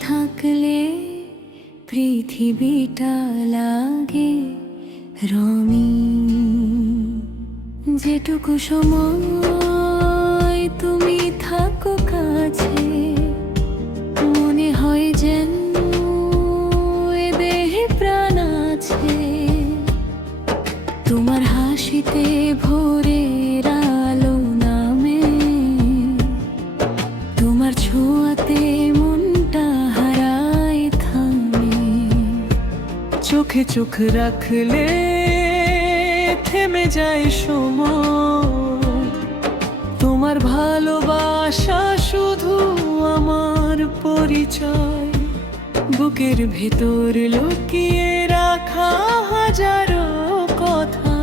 থাকলে পৃথিবীটা লাগে রঙিন। যেটুকু সময় তুমি থাকো কাছে, মনে হয় যেন এ দেহে প্রাণ আছে। তোমার হাসিতে ভোরের আলো নামে, তোমার ছোঁয়াতে মনটা হারায় থামে। চোখে চোখ রাখলে থেমে যায় সময়, তোমার ভালোবাসা শুধু আমার পরিচয়। বুকের ভেতর লুকিয়ে রাখা হাজারো কথা,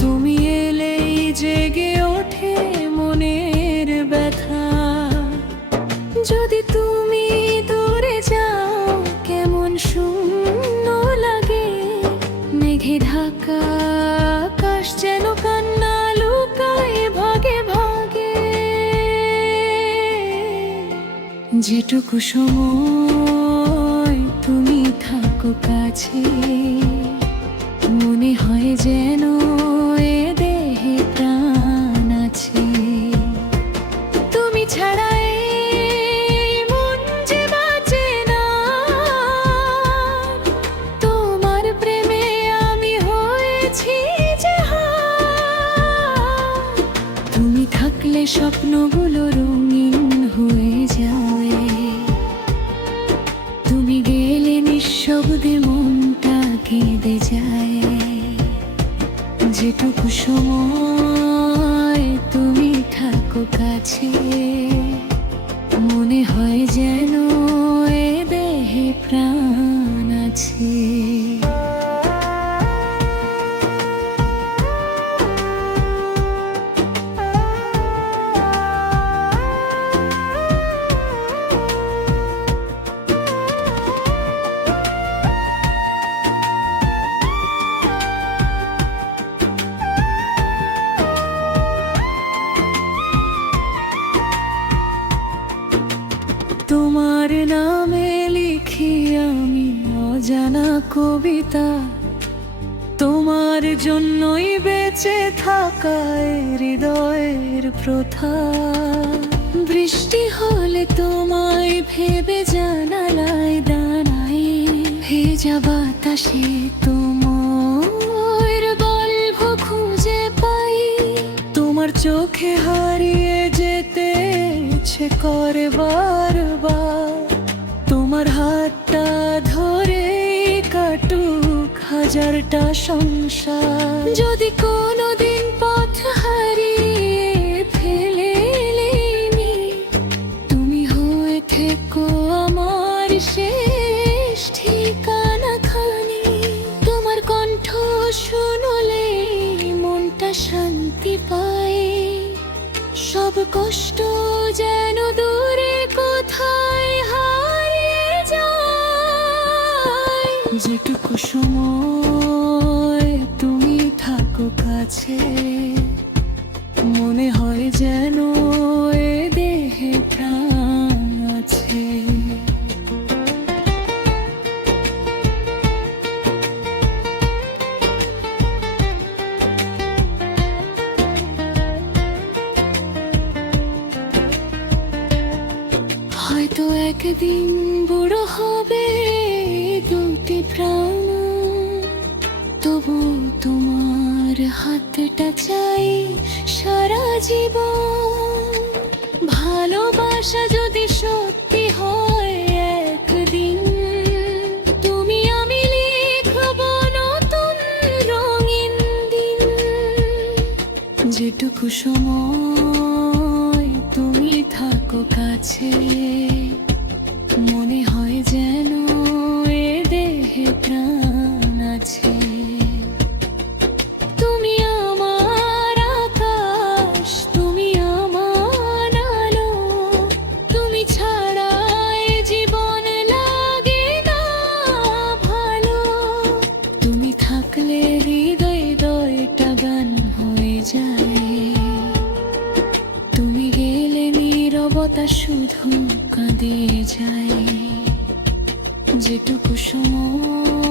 তুমি এলেই জেগে ওঠে মনের ব্যথা। যদি তুমি দূরে যাও কেমন শূন্য লাগে, মেঘে ঢাকা আকাশ যেন কান্না লুকায় ভাগে ভাগে। যেটুকু সময় তুমি থাকো কাছে, মনে হয় যেন এ দেহে প্রাণ আছে। তুমি ছাড়া এই মন যে বাঁচে না, তোমার প্রেমে আমি হয়েছি যে হার। তুমি থাকলে স্বপ্নগুলো রঙিন হয়ে যায়, তুমি গেলে নিঃশব্দে মনটা কেঁদে যায়। যেটুকু সময় তুমি থাকো কাছে, মনে হয় যেন এ দেহে প্রাণ আছে। তোমার নামে লিখি আমি অজানা কবিতা, তোমার জন্যই বেঁচে থাকায় হৃদয়ের প্রথা। বৃষ্টি হলে তোমায় ভেবে জানালায় দাঁড়াই, ভেজা বাতাসে তোমার গল্প খুঁজে পাই। তোমার চোখে হারিয়ে যেতে ইচ্ছে করে বারবার, তোমার হাতটা ধরে কাটুক হাজারটা সংসার। যদি কোনোদিন পথ হারিয়ে ফেলেনি, তুমি হয়ে থেকো আমার শেষ ঠিকানা খানি। তোমার কণ্ঠ শুনলে মনটা শান্তি পায়, সব কষ্ট যেন দূরে কোথায় হারিয়ে যায়। যেটুকু সময় তুমি থাকো কাছে, মনে হয় যেন এ দেহে প্রাণ আছে। হয়তো একদিন বুড়ো হবে দুটি প্রাণ, তবু তোমার হাতটা চাই সারা জীবন। ভালোবাসা যদি সত্যি হয় একদিন, তুমি আমি লিখব নতুন রঙিন দিন। যেটুকু সময় তুমি থাকো কাছে, মনে হয় যেন এ দেহে প্রাণ আছে। তুমি আমার আকাশ, তুমি আমার আলো, তুমি ছাড়া এ জীবন লাগে না ভালো। তুমি থাকলে হৃদয় হৃদয়টা গান হয়ে যায়, তুমি গেলে নীরবতা নীরবতা শুধু কাঁদে যায়, যেটুকু সময়